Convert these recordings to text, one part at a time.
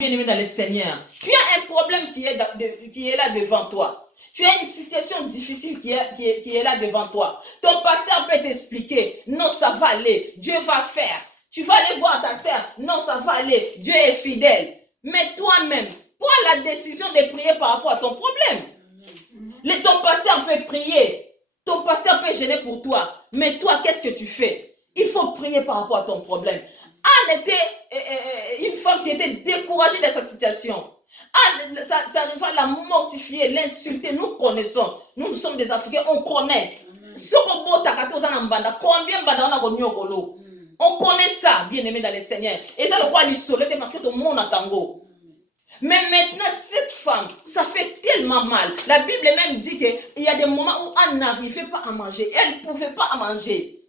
Bien-aimé dans le Seigneur, tu as un problème qui est là devant toi. Tu as une situation difficile qui est là devant toi. Ton pasteur peut t'expliquer, non, ça va aller, Dieu va faire. Tu vas aller voir ta sœur, non, ça va aller, Dieu est fidèle. Mais toi-même, prends la décision de prier par rapport à ton problème. Ton pasteur peut prier, ton pasteur peut gêner pour toi. Mais toi, qu'est-ce que tu fais? Il faut prier par rapport à ton problème. Anne était une femme qui était découragée de sa situation. Anne, ça arrive à la mortifier, l'insulter. Nous connaissons. Nous sommes des Africains, on connaît. On connaît ça, bien-aimé dans le Seigneur. Et ça, le quoi lui sauver parce que tout le monde a tango. Mais maintenant, cette femme, ça fait tellement mal. La Bible même dit qu'il y a des moments où Anne n'arrivait pas à manger. Elle ne pouvait pas manger.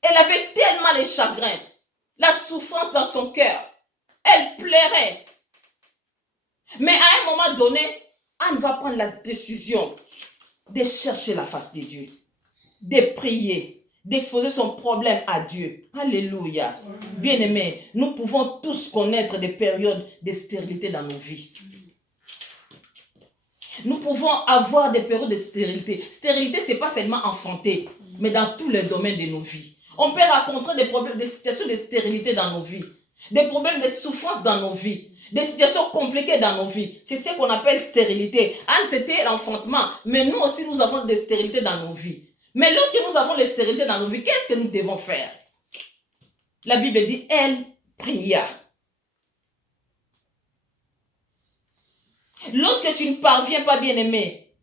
Elle avait tellement les chagrins, la souffrance dans son cœur. Elle pleurait. Mais à un moment donné, Anne va prendre la décision de chercher la face de Dieu, de prier, d'exposer son problème à Dieu. Alléluia. Bien-aimés, nous pouvons tous connaître des périodes de stérilité dans nos vies. Nous pouvons avoir des périodes de stérilité. Stérilité, ce n'est pas seulement enfanter, mais dans tous les domaines de nos vies. On peut rencontrer des problèmes, des situations de stérilité dans nos vies, des problèmes de souffrance dans nos vies, des situations compliquées dans nos vies. C'est ce qu'on appelle stérilité. Anne, c'était l'enfantement, mais nous aussi, nous avons des stérilités dans nos vies. Mais lorsque nous avons les stérilités dans nos vies, qu'est-ce que nous devons faire? La Bible dit, elle pria. Lorsque tu ne parviens pas, bien-aimé,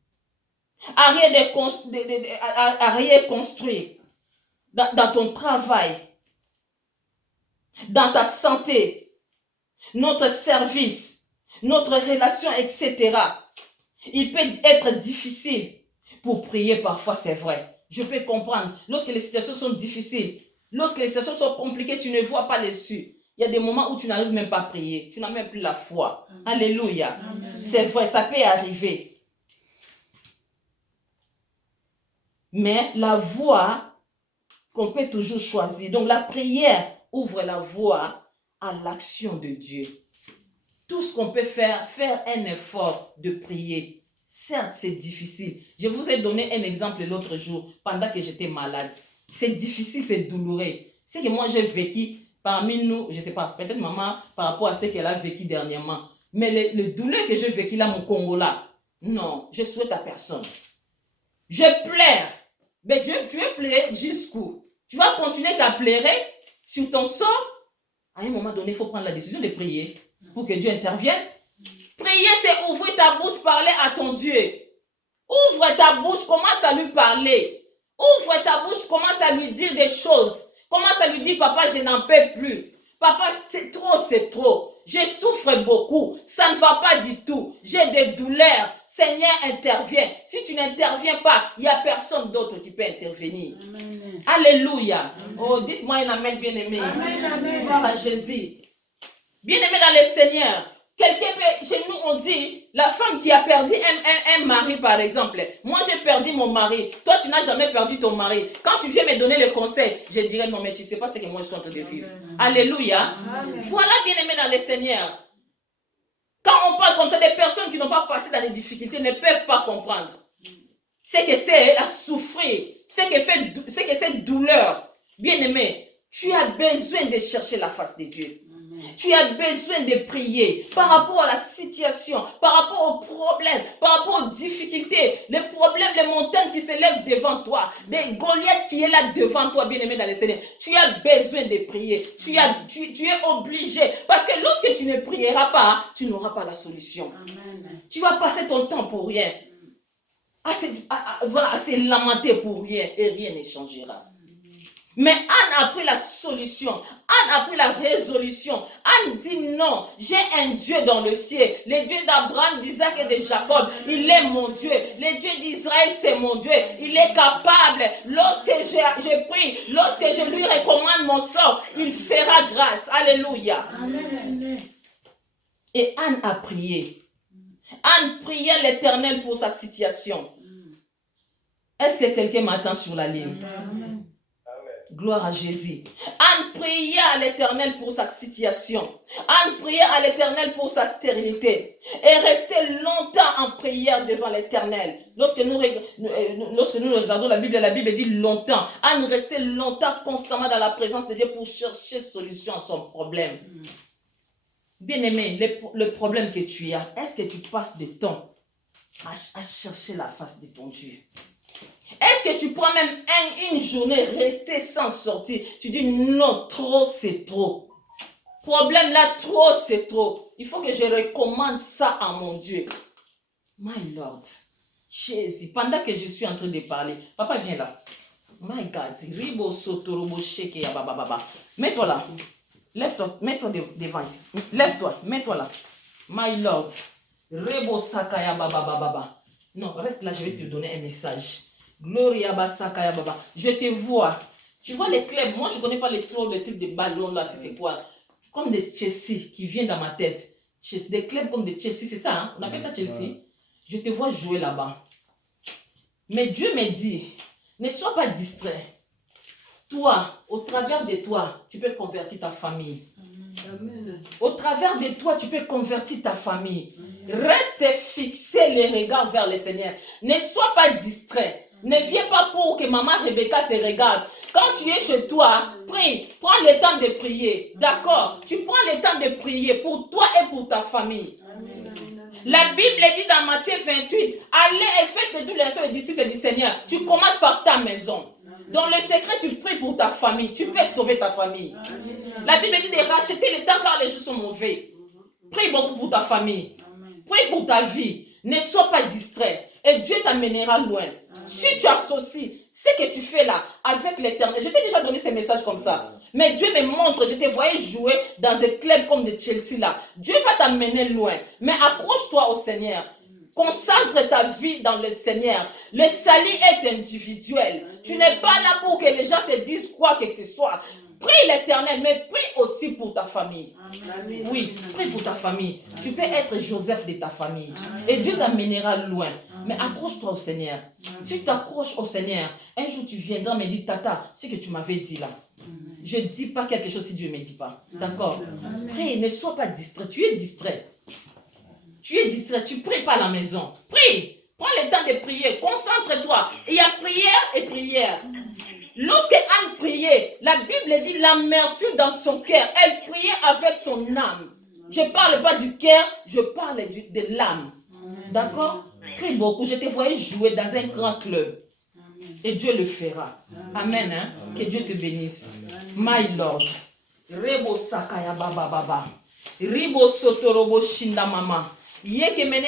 à rien construire dans ton travail, dans ta santé, notre service, notre relation, etc., il peut être difficile pour prier parfois, c'est vrai. Je peux comprendre. Lorsque les situations sont difficiles, lorsque les situations sont compliquées, tu ne vois pas l'issue. Il y a des moments où tu n'arrives même pas à prier. Tu n'as même plus la foi. Amen. Alléluia. C'est vrai, ça peut arriver. Mais la voie qu'on peut toujours choisir. Donc la prière ouvre la voie à l'action de Dieu. Tout ce qu'on peut faire un effort de prier. Certes, c'est difficile. Je vous ai donné un exemple l'autre jour, pendant que j'étais malade. C'est difficile, c'est douloureux. C'est que moi, j'ai vécu parmi nous, je ne sais pas, peut-être maman, par rapport à ce qu'elle a vécu dernièrement. Mais le douleur que j'ai vécu là, mon Congo là, non, je souhaite à personne. Je pleure. Mais tu veux pleurer jusqu'où? Tu vas continuer à pleurer sur ton sort? À un moment donné, il faut prendre la décision de prier pour que Dieu intervienne. Prier, c'est ouvrir ta bouche, parler à ton Dieu. Ouvre ta bouche, commence à lui parler. Ouvre ta bouche, commence à lui dire des choses. Commence à lui dire, papa, je n'en peux plus. Papa, c'est trop, c'est trop. Je souffre beaucoup. Ça ne va pas du tout. J'ai des douleurs. Seigneur, interviens. Si tu n'interviens pas, il n'y a personne d'autre qui peut intervenir. Amen. Alléluia. Amen. Oh, dites-moi un amen, bien-aimé. Amen, amen. Gloire à Jésus. Bien-aimé dans le Seigneur. Quelqu'un, chez nous, on dit, la femme qui a perdu un mari, par exemple. Moi, j'ai perdu mon mari. Toi, tu n'as jamais perdu ton mari. Quand tu viens me donner le conseil, je dirais, non, mais tu ne sais pas ce que moi, je suis en train de vivre. Amen. Alléluia. Amen. Voilà, bien-aimé dans le Seigneur. Quand on parle comme ça, des personnes qui n'ont pas passé dans les difficultés ne peuvent pas comprendre. C'est que c'est la souffrir. C'est que c'est douleur. Bien-aimé, tu as besoin de chercher la face de Dieu. Tu as besoin de prier par rapport à la situation, par rapport aux problèmes, par rapport aux difficultés, les problèmes, les montagnes qui s'élèvent devant toi, des Goliaths qui est là devant toi, bien-aimé dans le Seigneur. Tu as besoin de prier. Tu es obligé. Parce que lorsque tu ne prieras pas, tu n'auras pas la solution. Amen. Tu vas passer ton temps pour rien. À se lamenter pour rien et rien ne changera. Mais Anne a pris la solution. Anne a pris la résolution. Anne dit non, j'ai un Dieu dans le ciel. Le Dieu d'Abraham, d'Isaac et de Jacob. Il est mon Dieu. Le Dieu d'Israël, c'est mon Dieu. Il est capable. Lorsque je prie, lorsque je lui recommande mon sort, il fera grâce. Alléluia. Amen. Et Anne a prié. Anne priait l'Éternel pour sa situation. Est-ce que quelqu'un m'attend sur la ligne? Amen. Gloire à Jésus. Anne priait à l'Éternel pour sa situation. Anne priait à l'Éternel pour sa stérilité. Et restait longtemps en prière devant l'Éternel. Lorsque nous regardons la Bible dit longtemps. Anne restait longtemps constamment dans la présence de Dieu pour chercher solution à son problème. Bien-aimé, le problème que tu as, est-ce que tu passes du temps à chercher la face de ton Dieu? Est-ce que tu prends même une journée rester sans sortir? Tu dis non, trop c'est trop. Problème là, trop c'est trop. Il faut que je recommande ça à mon Dieu. My Lord, Jésus, pendant que je suis en train de parler, papa viens là. My God, ribo sotorobo sheke ya baba baba. Mets-toi là. Lève-toi, mets-toi devant ici. Lève-toi, mets-toi là. My Lord, ribo sakaya baba baba. Non, reste là, je vais te donner un message. Gloria basakaya baba. Je te vois. Tu vois les clubs. Moi, je ne connais pas les trucs de ballon là, c'est quoi? Comme des Chelsea qui viennent dans ma tête. Des clubs comme des Chelsea, c'est ça, hein? On appelle ça Chelsea. Je te vois jouer là-bas. Mais Dieu me dit, ne sois pas distrait. Toi, au travers de toi, tu peux convertir ta famille. Amen. Au travers de toi, tu peux convertir ta famille. Amen. Reste fixé les regards vers le Seigneur. Ne sois pas distrait. Amen. Ne viens pas pour que maman Rebecca te regarde. Quand tu es chez toi, prie. Prends le temps de prier. D'accord? Tu prends le temps de prier pour toi et pour ta famille. Amen. La Bible dit dans Matthieu 28, allez et faites de tous les choses les disciples du Seigneur. Tu commences par ta maison. Dans le secret, tu pries pour ta famille. Tu peux sauver ta famille. Amen. La Bible dit de racheter le temps car les jours sont mauvais. Prie beaucoup pour ta famille. Amen. Prie pour ta vie. Ne sois pas distrait. Et Dieu t'amènera loin. Amen. Si tu associes ce que tu fais là avec l'Éternel. Je t'ai déjà donné ces messages comme ça. Mais Dieu me montre, je te voyais jouer dans un club comme de Chelsea là. Dieu va t'amener loin. Mais accroche-toi au Seigneur. Concentre ta vie dans le Seigneur. Le salut est individuel. Tu n'es pas là pour que les gens te disent quoi que ce soit. Prie l'Éternel, mais prie aussi pour ta famille. Amen. Oui, prie pour ta famille. Amen. Tu peux être Joseph de ta famille. Amen. Et Dieu t'amènera loin. Amen. Mais accroche-toi au Seigneur. Amen. Si tu t'accroches au Seigneur, un jour tu viendras me dire, Tata, ce que tu m'avais dit là. Amen. Je ne dis pas quelque chose si Dieu ne me dit pas. D'accord? Prie, ne sois pas distrait. Tu es distrait. Tu es distrait, tu ne pries pas à la maison. Prie. Prends le temps de prier. Concentre-toi. Il y a prière et prière. Lorsque Anne priait, la Bible dit l'amertume dans son cœur. Elle priait avec son âme. Je ne parle pas du cœur, je parle de l'âme. D'accord? Prie beaucoup. Je te voyais jouer dans un grand club. Et Dieu le fera. Amen. Hein? Que Dieu te bénisse. My Lord. Rebo sakaya baba baba. Ribo sotorobo shinda mama. Bien-aimé,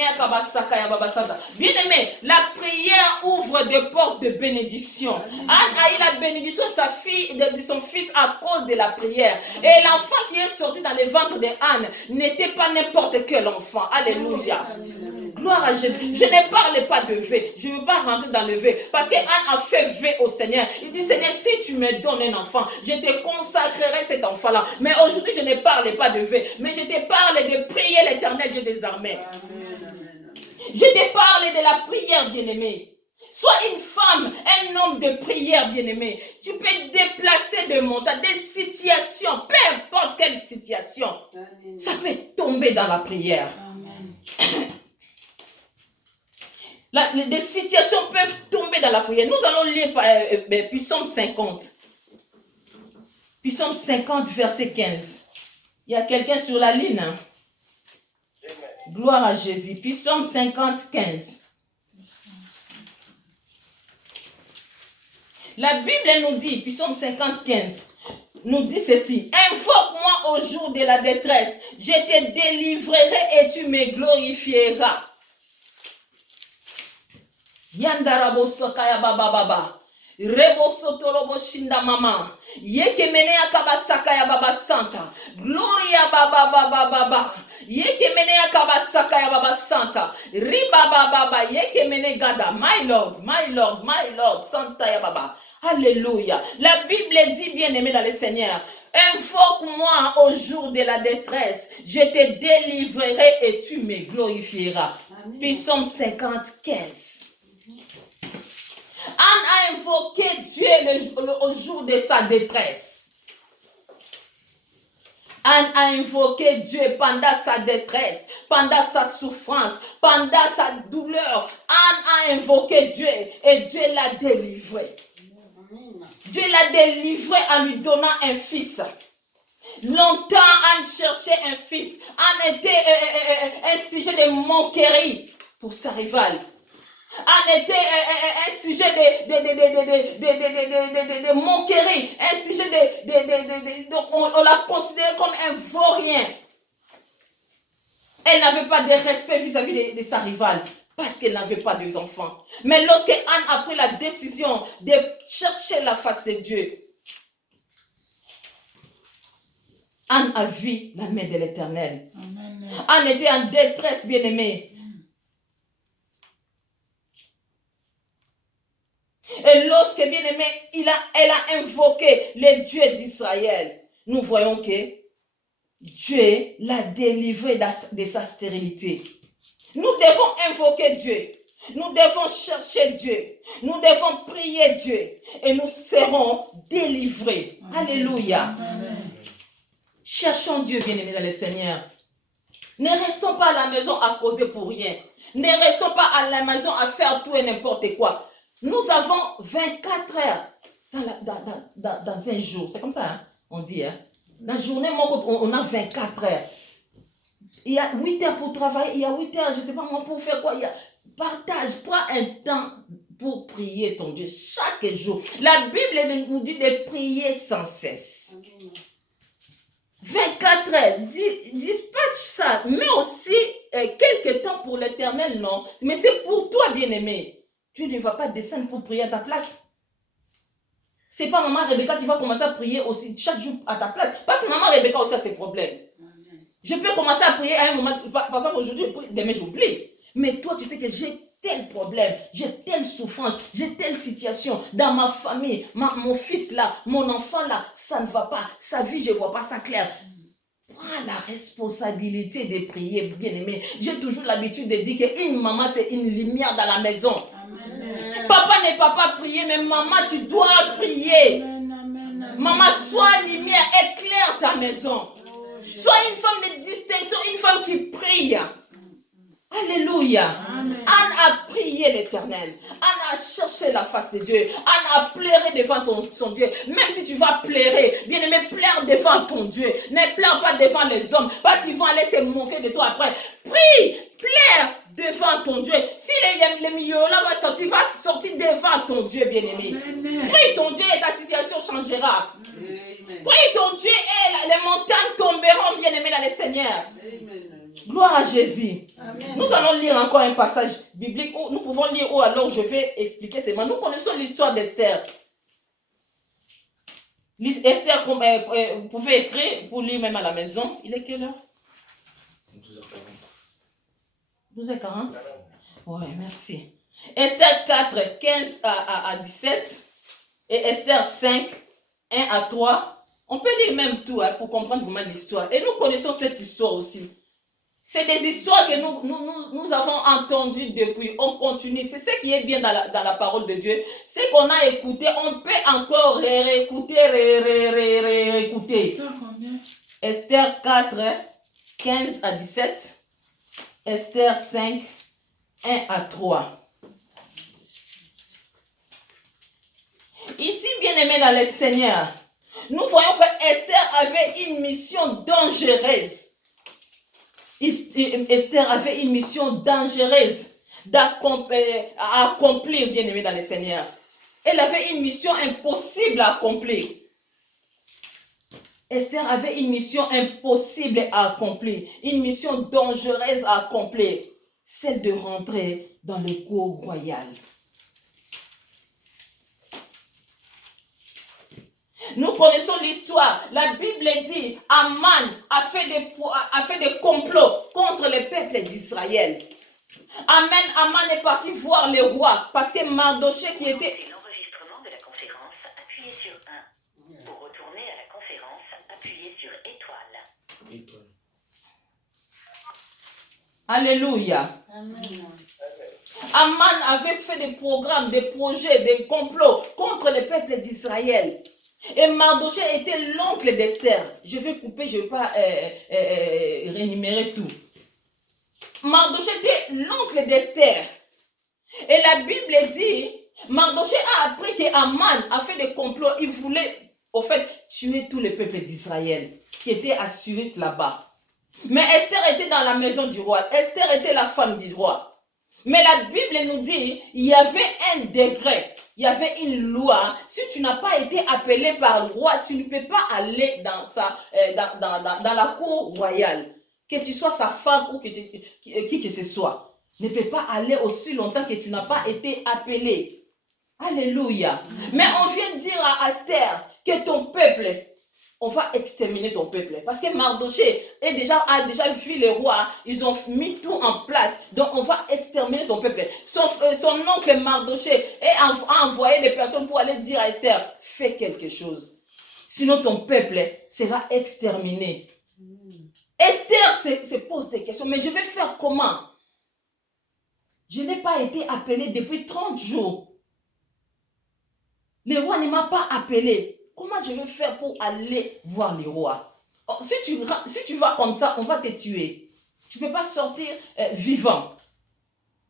la prière ouvre des portes de bénédiction. Anne a eu la bénédiction de son fils à cause de la prière. Et l'enfant qui est sorti dans le ventre de Anne n'était pas n'importe quel enfant. Alléluia. Gloire à Jésus. Je ne parle pas de vœux. Je ne veux pas rentrer dans le vœu. Parce que Anne a fait vœu au Seigneur. Il dit, Seigneur, si tu me donnes un enfant, je te consacrerai cet enfant-là. Mais aujourd'hui, je ne parle pas de vœu. Mais je te parle de prier l'Éternel Dieu des armées. Je te parle de la prière, bien-aimée. Sois une femme, un homme de prière, bien-aimé. Tu peux déplacer des montagnes, des situations, peu importe quelle situation. Amen. Ça peut tomber dans la prière. Amen. Des situations peuvent tomber dans la prière. Nous allons lire Psaume 50. Psaume 50, verset 15. Il y a quelqu'un sur la ligne. Hein? Gloire à Jésus. Psaume 50, 15. La Bible nous dit, Psaume 50, 15, nous dit ceci. Invoque-moi au jour de la détresse. Je te délivrerai et tu me glorifieras. Yandarabo sokaya baba baba. Rebo sotorobo shinda mama. Yeke mene akabasaka ya baba santa. Gloria baba baba baba. Yeke mene akabasaka ya baba santa. Riba baba baba. Yeke mene gada. My Lord, my Lord, my Lord. Santa ya baba. Alléluia. La Bible dit, bien-aimé dans le Seigneur, invoque-moi au jour de la détresse. Je te délivrerai et tu me glorifieras. Psaume 50, 15. Anne a invoqué Dieu au jour de sa détresse. Anne a invoqué Dieu pendant sa détresse, pendant sa souffrance, pendant sa douleur. Anne a invoqué Dieu et Dieu l'a délivré. Dieu l'a délivré en lui donnant un fils. Longtemps, Anne cherchait un fils. Anne était un sujet de moquerie pour sa rivale. Anne était un sujet de moquerie, un sujet on la considérait comme un vaurien. Elle n'avait pas de respect vis-à-vis de sa rivale parce qu'elle n'avait pas d'enfants. Mais lorsque Anne a pris la décision de chercher la face de Dieu, Anne a vu la main de l'Éternel. Anne était en détresse, bien-aimée. Et lorsque, bien-aimé, elle a invoqué le Dieu d'Israël, nous voyons que Dieu l'a délivré de sa stérilité. Nous devons invoquer Dieu. Nous devons chercher Dieu. Nous devons prier Dieu. Et nous serons délivrés. Amen. Alléluia. Amen. Cherchons Dieu, bien-aimé dans le Seigneur. Ne restons pas à la maison à causer pour rien. Ne restons pas à la maison à faire tout et n'importe quoi. Nous avons 24 heures dans un jour. C'est comme ça, hein? On dit. Hein? La journée, on a 24 heures. Il y a 8 heures pour travailler, il y a 8 heures, je ne sais pas moi, pour faire quoi. Partage, prends un temps pour prier ton Dieu chaque jour. La Bible nous dit de prier sans cesse. 24 heures, dispatche ça, mais aussi quelques temps pour l'Éternel, non. Mais c'est pour toi, bien-aimé. Tu ne vas pas descendre pour prier à ta place. C'est pas maman Rebecca qui va commencer à prier aussi chaque jour à ta place. Parce que maman Rebecca aussi a ses problèmes. Je peux commencer à prier à un moment, par exemple aujourd'hui, demain j'oublie. Mais toi, tu sais que j'ai tel problème, j'ai telle souffrance, j'ai telle situation dans ma famille, mon fils là, mon enfant là, ça ne va pas, sa vie, je ne vois pas ça clair. Prends la responsabilité de prier, bien-aimé. J'ai toujours l'habitude de dire qu'une maman, c'est une lumière dans la maison. Amen. Papa n'est pas prier, mais maman, tu dois prier. Amen. Maman, sois lumière, éclaire ta maison. Sois une femme de distinction, une femme qui prie. Alléluia. Amen. Anne a prié l'Éternel. Anne a cherché la face de Dieu. Anne a pleuré devant son Dieu. Même si tu vas pleurer, bien-aimé, pleure devant ton Dieu. Ne pleure pas devant les hommes parce qu'ils vont aller se moquer de toi après. Prie, pleure devant ton Dieu. Si les milieux là va sortir devant ton Dieu, bien-aimé. Prie ton Dieu et ta situation changera. Amen. Prie ton Dieu et les montagnes tomberont, bien-aimé, dans le Seigneur. Amen. Gloire à Jésus. Amen. Nous allons lire encore un passage biblique où nous pouvons lire où alors je vais expliquer seulement. Nous connaissons l'histoire d'Esther. Esther, vous pouvez écrire pour lire même à la maison. Il est quelle heure? 12h40. 12h40? Oui, merci. Esther 4, 15 à 17 et Esther 5, 1 à 3. On peut lire même tout pour comprendre vraiment l'histoire. Et nous connaissons cette histoire aussi. C'est des histoires que nous avons entendues depuis. On continue. C'est ce qui est bien dans la parole de Dieu. C'est qu'on a écouté. On peut encore réécouter, réécouter. Esther 4, 15 à 17. Esther 5, 1 à 3. Ici, bien-aimés dans le Seigneur, nous voyons que Esther avait une mission dangereuse. Esther avait une mission dangereuse à accomplir, bien-aimé dans le Seigneur. Elle avait une mission impossible à accomplir. Esther avait une mission impossible à accomplir, une mission dangereuse à accomplir, celle de rentrer dans le cour royal. Nous connaissons l'histoire. La Bible dit Aman a fait des complots contre le peuple d'Israël. Aman est parti voir le roi parce que Mardoché qui était... L'enregistrement de la conférence, appuyez sur 1. Pour retourner à la conférence, appuyez sur étoile. Alléluia. Amen. Aman avait fait des programmes, des projets, des complots contre le peuple d'Israël. Et Mardoché était l'oncle d'Esther. Je vais couper, je ne vais pas rémunérer tout. Mardoché était l'oncle d'Esther. Et la Bible dit, Mardoché a appris qu'Aman a fait des complots. Il voulait, au fait, tuer tout le peuple d'Israël qui était à Suris là-bas. Mais Esther était dans la maison du roi. Esther était la femme du roi. Mais la Bible nous dit, il y avait un degré, il y avait une loi. Si tu n'as pas été appelé par le roi, tu ne peux pas aller dans la cour royale. Que tu sois sa femme ou qui que ce soit. Ne peux pas aller aussi longtemps que tu n'as pas été appelé. Alléluia. Mais on vient dire à Esther que ton peuple, on va exterminer ton peuple. Parce que Mardoché a déjà vu les rois, ils ont mis tout en place. Donc on va exterminer ton peuple. Son oncle Mardoché a envoyé des personnes pour aller dire à Esther, fais quelque chose. Sinon ton peuple sera exterminé. Esther se pose des questions, mais je vais faire comment? Je n'ai pas été appelée depuis 30 jours. Le roi ne m'a pas appelé. Comment je vais faire pour aller voir le roi? Si tu vas comme ça, on va te tuer. Tu ne peux pas sortir vivant.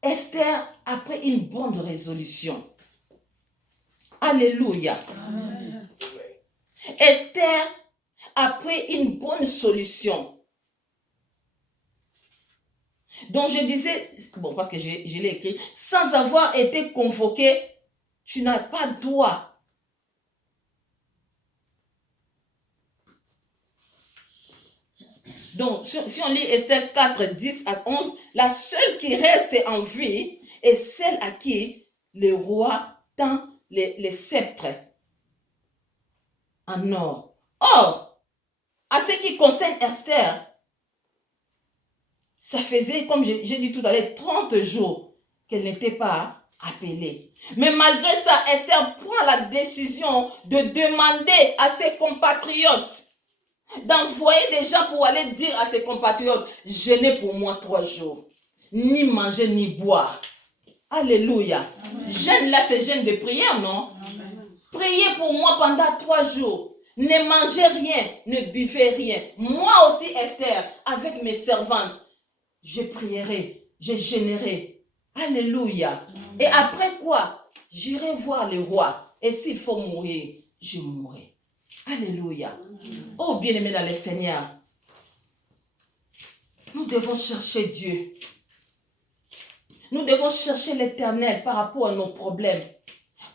Esther a pris une bonne résolution. Alléluia. Amen. Esther a pris une bonne solution. Donc je disais, bon, parce que je l'ai écrit, sans avoir été convoqué, tu n'as pas droit. Donc, si on lit Esther 4, 10 à 11, la seule qui reste en vie est celle à qui le roi tend les sceptres en or. Or, à ce qui concerne Esther, ça faisait, comme j'ai dit tout à l'heure, 30 jours qu'elle n'était pas appelée. Mais malgré ça, Esther prend la décision de demander à ses compatriotes d'envoyer des gens pour aller dire à ses compatriotes, jeûnez pour moi 3 jours, ni manger ni boire. Alléluia. Jeûne là, c'est jeûne de prière, non? Amen. Priez pour moi pendant 3 jours. Ne mangez rien, ne buvez rien. Moi aussi, Esther, avec mes servantes, je prierai, je jeûnerai. Alléluia. Amen. Et après quoi? J'irai voir le roi. Et s'il faut mourir, je mourrai. Alléluia. Oh, bien-aimés dans le Seigneur, nous devons chercher Dieu. Nous devons chercher l'Éternel par rapport à nos problèmes,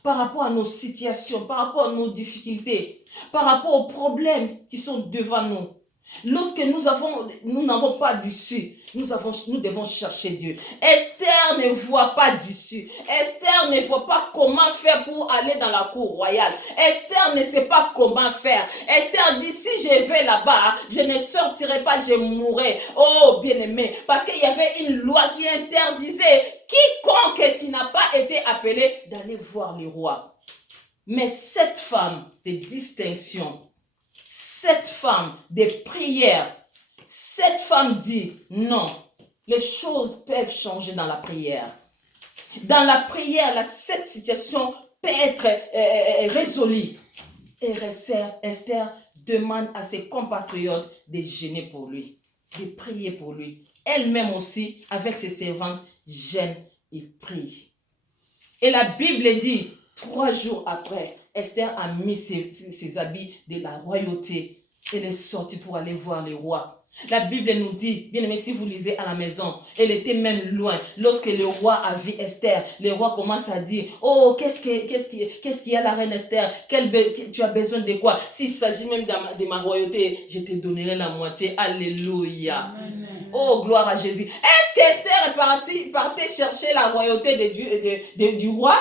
par rapport à nos situations, par rapport à nos difficultés, par rapport aux problèmes qui sont devant nous. Lorsque nous n'avons pas d'issue, nous devons chercher Dieu. Esther ne voit pas d'issue. Esther ne voit pas comment faire pour aller dans la cour royale. Esther ne sait pas comment faire. Esther dit, si je vais là-bas, je ne sortirai pas, je mourrai. Oh, bien-aimé, parce qu'il y avait une loi qui interdisait quiconque qui n'a pas été appelé d'aller voir le roi. Mais cette femme de distinction, cette femme de prière, cette femme dit non, les choses peuvent changer dans la prière. Dans la prière, cette situation peut être résolue. Et Esther demande à ses compatriotes de jeûner pour lui, de prier pour lui. Elle-même aussi, avec ses servantes, jeûne et prie. Et la Bible dit, 3 jours après, Esther a mis ses habits de la royauté. Elle est sortie pour aller voir le roi. La Bible nous dit, bien aimé, si vous lisez à la maison, elle était même loin. Lorsque le roi a vu Esther, le roi commence à dire, oh, qu'est-ce qu'il y a la reine Esther? Tu as besoin de quoi? S'il s'agit même de ma royauté, je te donnerai la moitié. Alléluia. Amen. Oh, gloire à Jésus. Est-ce que Esther est partie chercher la royauté du roi?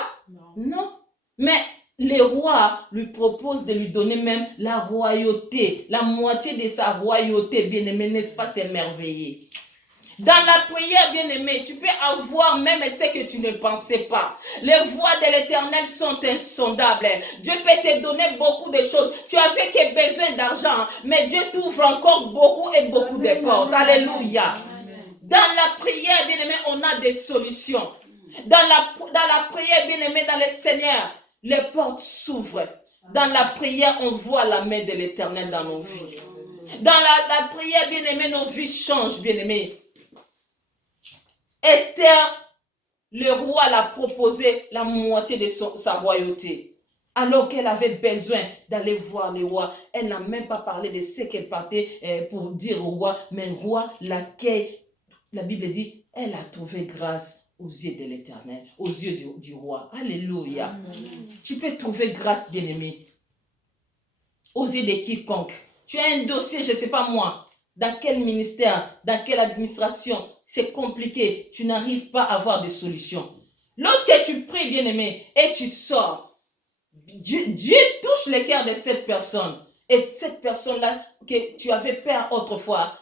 Non. Mais le roi lui propose de lui donner même la royauté, la moitié de sa royauté, bien-aimé, n'est-ce pas, c'est merveilleux. Dans la prière, bien-aimé, tu peux avoir même ce que tu ne pensais pas. Les voies de l'Éternel sont insondables. Dieu peut te donner beaucoup de choses. Tu avais que besoin d'argent, mais Dieu t'ouvre encore beaucoup et beaucoup de portes. Alléluia. Dans la prière, bien-aimé, on a des solutions. Dans la prière, bien-aimé, dans le Seigneur, les portes s'ouvrent. Dans la prière, on voit la main de l'Éternel dans nos vies. Dans la prière, bien-aimé, nos vies changent, bien-aimé. Esther, le roi l'a proposé la moitié de sa royauté. Alors qu'elle avait besoin d'aller voir le roi, elle n'a même pas parlé de ce qu'elle partait pour dire au roi, mais le roi l'accueille. La Bible dit, elle a trouvé grâce aux yeux de l'Éternel, aux yeux du roi. Alléluia. Amen. Tu peux trouver grâce, bien-aimé, aux yeux de quiconque. Tu as un dossier, je ne sais pas moi, dans quel ministère, dans quelle administration, c'est compliqué, tu n'arrives pas à avoir de solution. Lorsque tu pries, bien-aimé, et tu sors, Dieu touche le cœur de cette personne. Et cette personne-là, que tu avais peur autrefois,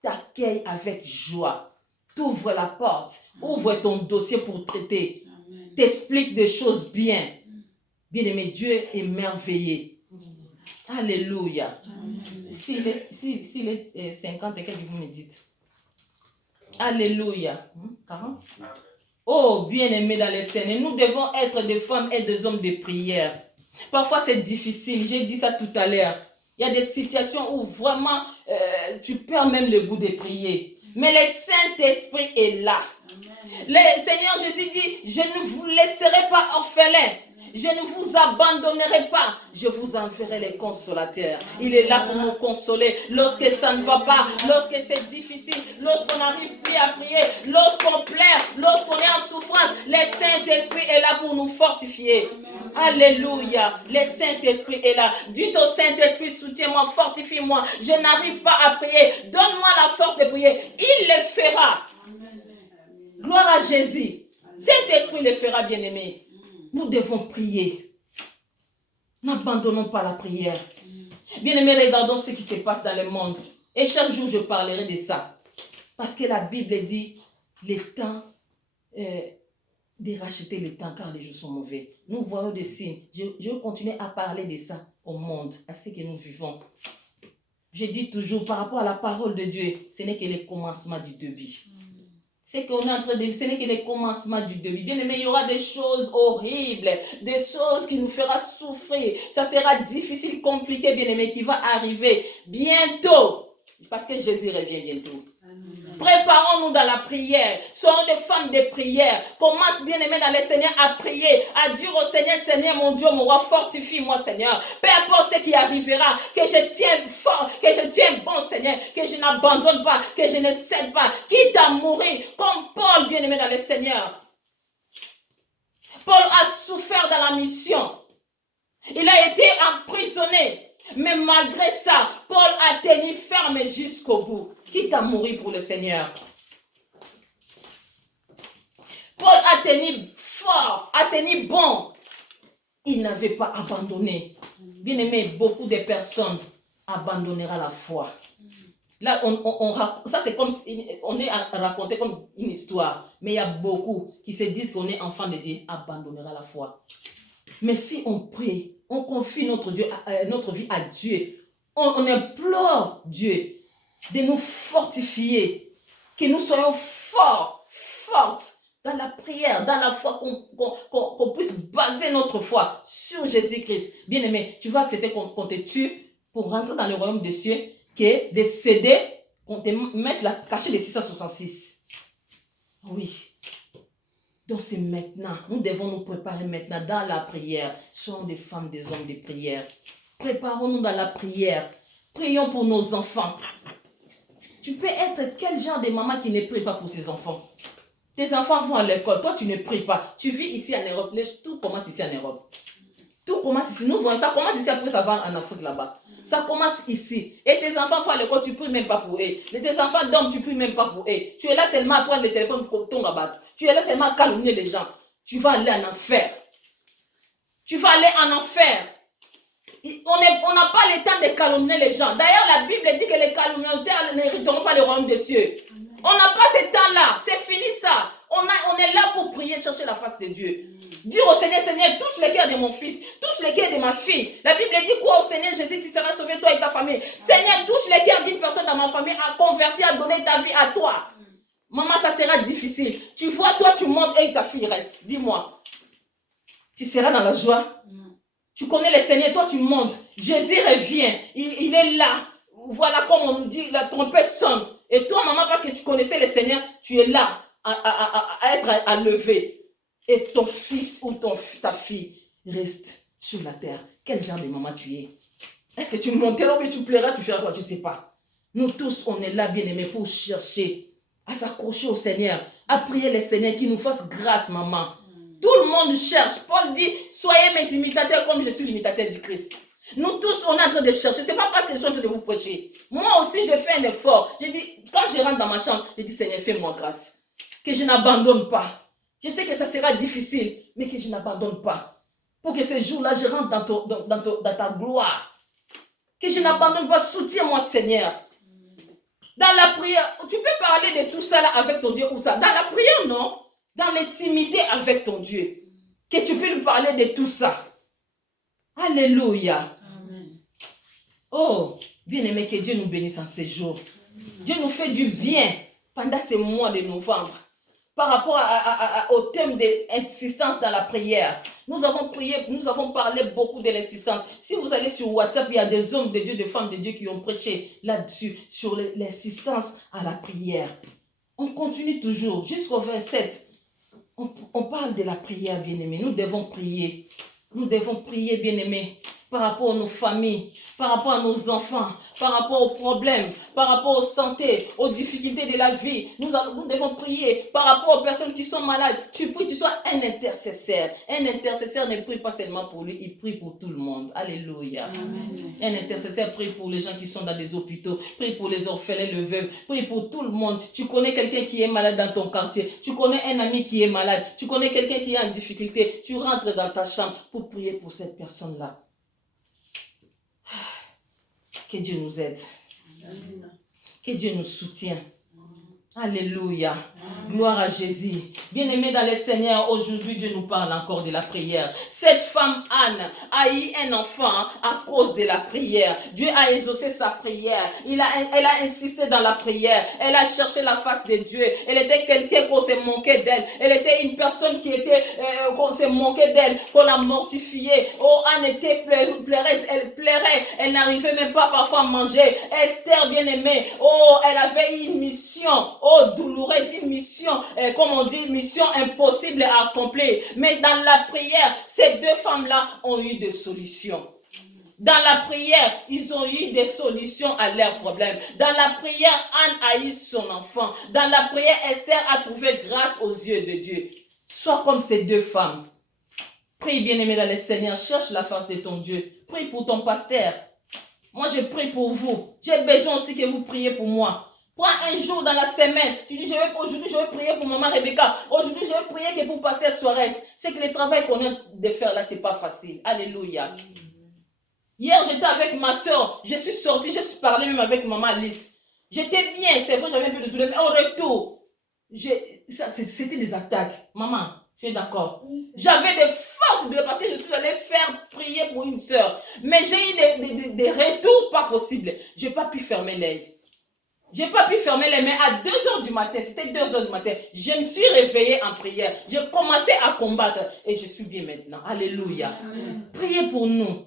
t'accueille avec joie. T'ouvres la porte, ouvre ton dossier pour traiter, t'explique des choses bien. Bien-aimé, Dieu est merveilleux. Alléluia. S'il est 50 et quelques, vous me dites. Alléluia. 40? Oh, bien-aimé dans le Seigneur, nous devons être des femmes et des hommes de prière. Parfois, c'est difficile. J'ai dit ça tout à l'heure. Il y a des situations où vraiment, tu perds même le goût de prier. Mais le Saint-Esprit est là. Le Seigneur Jésus dit, je ne vous laisserai pas orphelins. Je ne vous abandonnerai pas. Je vous enverrai les consolateurs. Il est là pour nous consoler lorsque ça ne va pas, lorsque c'est difficile, lorsqu'on n'arrive plus à prier, lorsqu'on pleure, lorsqu'on est en souffrance. Le Saint-Esprit est là pour nous fortifier. Alléluia. Le Saint-Esprit est là. Dites au Saint-Esprit, soutiens-moi, fortifie-moi. Je n'arrive pas à prier. Donne-moi la force de prier. Il le fera. Gloire à Jésus. Saint-Esprit le fera, bien-aimé. Nous devons prier. N'abandonnons pas la prière. Bien-aimés, regardons ce qui se passe dans le monde. Et chaque jour, je parlerai de ça. Parce que la Bible dit, le temps, de racheter le temps car les jours sont mauvais. Nous voyons des signes. Je vais continuer à parler de ça au monde, à ce que nous vivons. Je dis toujours, par rapport à la parole de Dieu, ce n'est que le commencement du début. Ce qu'on est en train de vivre, ce n'est que le commencement du début. Bien aimé, il y aura des choses horribles, des choses qui nous feront souffrir. Ça sera difficile, compliqué, bien aimé, qui va arriver bientôt. Parce que Jésus revient bientôt. Préparons-nous dans la prière. Soyons des femmes de prière. Commence, bien aimé, dans le Seigneur à prier, à dire au Seigneur, Seigneur, mon Dieu, mon roi, fortifie-moi, Seigneur. Peu importe ce qui arrivera, que je tienne fort, que je tienne bon, Seigneur, que je n'abandonne pas, que je ne cède pas, quitte à mourir, comme Paul, bien aimé, dans le Seigneur. Paul a souffert dans la mission. Il a été emprisonné. Mais malgré ça, Paul a tenu ferme jusqu'au bout. Quitte à mourir pour le Seigneur. Paul a tenu fort, a tenu bon. Il n'avait pas abandonné. Bien aimé, beaucoup de personnes abandonneront la foi. Là, ça c'est comme, on est raconté comme une histoire. Mais il y a beaucoup qui se disent qu'on est enfant de Dieu, abandonnera la foi. Mais si on prie, on confie notre vie à Dieu, on implore Dieu de nous fortifier, que nous soyons forts, fortes dans la prière, dans la foi, qu'on puisse baser notre foi sur Jésus-Christ. Bien-aimé, tu vas accepter qu'on te tue pour rentrer dans le royaume des cieux, que de céder, qu'on te mette la cachée de 666. Oui. Donc c'est maintenant, nous devons nous préparer maintenant dans la prière. Soyons des femmes, des hommes de prière. Préparons-nous dans la prière. Prions pour nos enfants. Tu peux être quel genre de maman qui ne prie pas pour ses enfants? Tes enfants vont à l'école, toi tu ne pries pas. Tu vis ici en Europe, tout commence ici en Europe. Tout commence ici, nous voyons ça commence ici, après ça va en Afrique là-bas. Ça commence ici. Et tes enfants vont à l'école, tu ne pries même pas pour eux. Et tes enfants dorment, tu ne pries même pas pour eux. Tu es là seulement à prendre le téléphone pour ton rabat. Tu es là seulement à calomnier les gens. Tu vas aller en enfer. Tu vas aller en enfer. On n'a pas le temps de calomnier les gens. D'ailleurs, la Bible dit que les calomniateurs n'hériteront pas le royaume des cieux. On n'a pas ce temps-là. C'est fini ça. On est là pour prier, chercher la face de Dieu. Dire au Seigneur, Seigneur, touche le cœur de mon fils, touche le cœur de ma fille. La Bible dit quoi au Seigneur Jésus, tu seras sauvé toi et ta famille. Seigneur, touche le cœur d'une personne dans ma famille à convertir, à donner ta vie à toi. Maman, ça sera difficile. Tu vois, toi, tu montes et ta fille reste. Dis-moi. Tu seras dans la joie? Tu connais le Seigneur, toi, tu montes. Jésus revient. Il est là. Voilà, comme on nous dit, la trompette sonne. Et toi, maman, parce que tu connaissais le Seigneur, tu es là à être à lever. Et ton fils ou ta fille reste sur la terre. Quel genre de maman tu es? Est-ce que tu monteras ou tu pleuras, tu feras quoi? Je ne sais pas. Nous tous, on est là, bien-aimés, pour chercher à s'accrocher au Seigneur, à prier le Seigneur qui nous fasse grâce, maman. Tout le monde cherche. Paul dit, soyez mes imitateurs comme je suis l'imitateur du Christ. Nous tous, on est en train de chercher. Ce n'est pas parce que je suis en train de vous prêcher. Moi aussi, j'ai fait un effort. J'ai dit, quand je rentre dans ma chambre, j'ai dit, Seigneur, fais-moi grâce. Que je n'abandonne pas. Je sais que ça sera difficile, mais que je n'abandonne pas. Pour que ce jour-là, je rentre dans ta gloire. Que je n'abandonne pas. Soutiens-moi, Seigneur. Dans la prière, tu peux parler de tout ça là avec ton Dieu ou ça. Dans la prière, non. Dans l'intimité avec ton Dieu. Que tu peux lui parler de tout ça. Alléluia. Amen. Oh, bien-aimé, que Dieu nous bénisse en ces jours. Dieu nous fait du bien pendant ces mois de novembre. Par rapport au thème de l'insistance dans la prière. Nous avons prié, nous avons parlé beaucoup de l'insistance. Si vous allez sur WhatsApp, il y a des hommes de Dieu, des femmes de Dieu qui ont prêché là-dessus, sur l'insistance à la prière. On continue toujours, jusqu'au 27. On parle de la prière, bien-aimés. Nous devons prier. Nous devons prier, bien-aimés, par rapport à nos familles, par rapport à nos enfants, par rapport aux problèmes, par rapport aux santé, aux difficultés de la vie. Nous devons prier par rapport aux personnes qui sont malades. Tu pries, tu sois un intercesseur. Un intercesseur ne prie pas seulement pour lui, il prie pour tout le monde. Alléluia. Amen. Un intercesseur prie pour les gens qui sont dans des hôpitaux, prie pour les orphelins, les veuves, prie pour tout le monde. Tu connais quelqu'un qui est malade dans ton quartier, tu connais un ami qui est malade, tu connais quelqu'un qui est en difficulté, tu rentres dans ta chambre pour prier pour cette personne-là. Que Dieu nous aide. Amen. Que Dieu nous soutienne. Alléluia. Amen. Gloire à Jésus. Bien-aimés dans le Seigneur, aujourd'hui Dieu nous parle encore de la prière. Cette femme Anne a eu un enfant à cause de la prière. Dieu a exaucé sa prière. Elle a insisté dans la prière. Elle a cherché la face de Dieu. Elle était quelqu'un qu'on s'est moqué d'elle. Elle était une personne qui était qu'on s'est moqué d'elle, qu'on a mortifiée. Oh, Anne était pleureuse. Elle pleurait. Elle n'arrivait même pas parfois à manger. Esther, bien-aimée, oh, elle avait une mission. Oh, douloureuse, une mission, comme on dit, mission impossible à accomplir. Mais dans la prière, ces deux femmes-là ont eu des solutions. Dans la prière, ils ont eu des solutions à leurs problèmes. Dans la prière, Anne a eu son enfant. Dans la prière, Esther a trouvé grâce aux yeux de Dieu. Sois comme ces deux femmes. Prie, bien-aimé dans le Seigneur, cherche la face de ton Dieu. Prie pour ton pasteur. Moi, je prie pour vous. J'ai besoin aussi que vous priez pour moi. Prends un jour dans la semaine, tu dis aujourd'hui je vais prier pour maman Rebecca, aujourd'hui je vais prier que pour pasteur Suarez. C'est que le travail qu'on vient de faire là, c'est pas facile. Alléluia. Hier j'étais avec ma soeur, je suis sortie, je suis parlé même avec maman Alice. J'étais bien, c'est vrai j'avais un peu de douleur, mais au retour, c'était des attaques. Maman, tu es d'accord? J'avais des fortes douleurs parce que je suis allée faire prier pour une soeur. Mais j'ai eu des retours pas possibles. Je n'ai pas pu fermer l'œil. J'ai pas pu fermer les mains à 2h du matin. C'était 2h du matin. Je me suis réveillée en prière. J'ai commencé à combattre. Et je suis bien maintenant. Alléluia. Amen. Priez pour nous.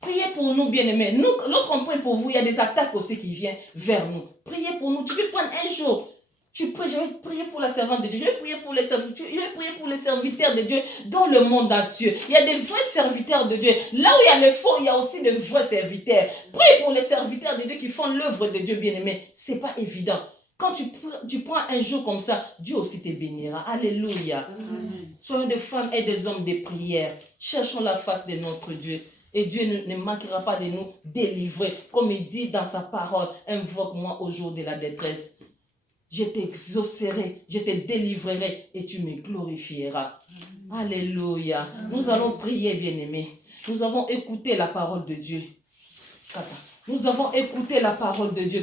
Priez pour nous, bien-aimés. Nous, lorsqu'on prie pour vous, il y a des attaques aussi qui viennent vers nous. Priez pour nous. Tu peux prendre un jour. Tu pries, je vais prier pour la servante de Dieu. Je vais prier pour les serviteurs. Je vais prier pour les serviteurs de Dieu dans le monde entier. Il y a des vrais serviteurs de Dieu. Là où il y a les faux, il y a aussi de vrais serviteurs. Prie pour les serviteurs de Dieu qui font l'œuvre de Dieu, bien-aimé. C'est pas évident. Quand tu prends un jour comme ça, Dieu aussi te bénira. Alléluia. Amen. Soyons des femmes et des hommes de prière. Cherchons la face de notre Dieu. Et Dieu ne manquera pas de nous délivrer. Comme il dit dans sa parole, invoque-moi au jour de la détresse. Je t'exaucerai, je te délivrerai et tu me glorifieras. Amen. Alléluia. Amen. Nous allons prier, bien-aimés. Nous avons écouté la parole de Dieu. Nous avons écouté la parole de Dieu.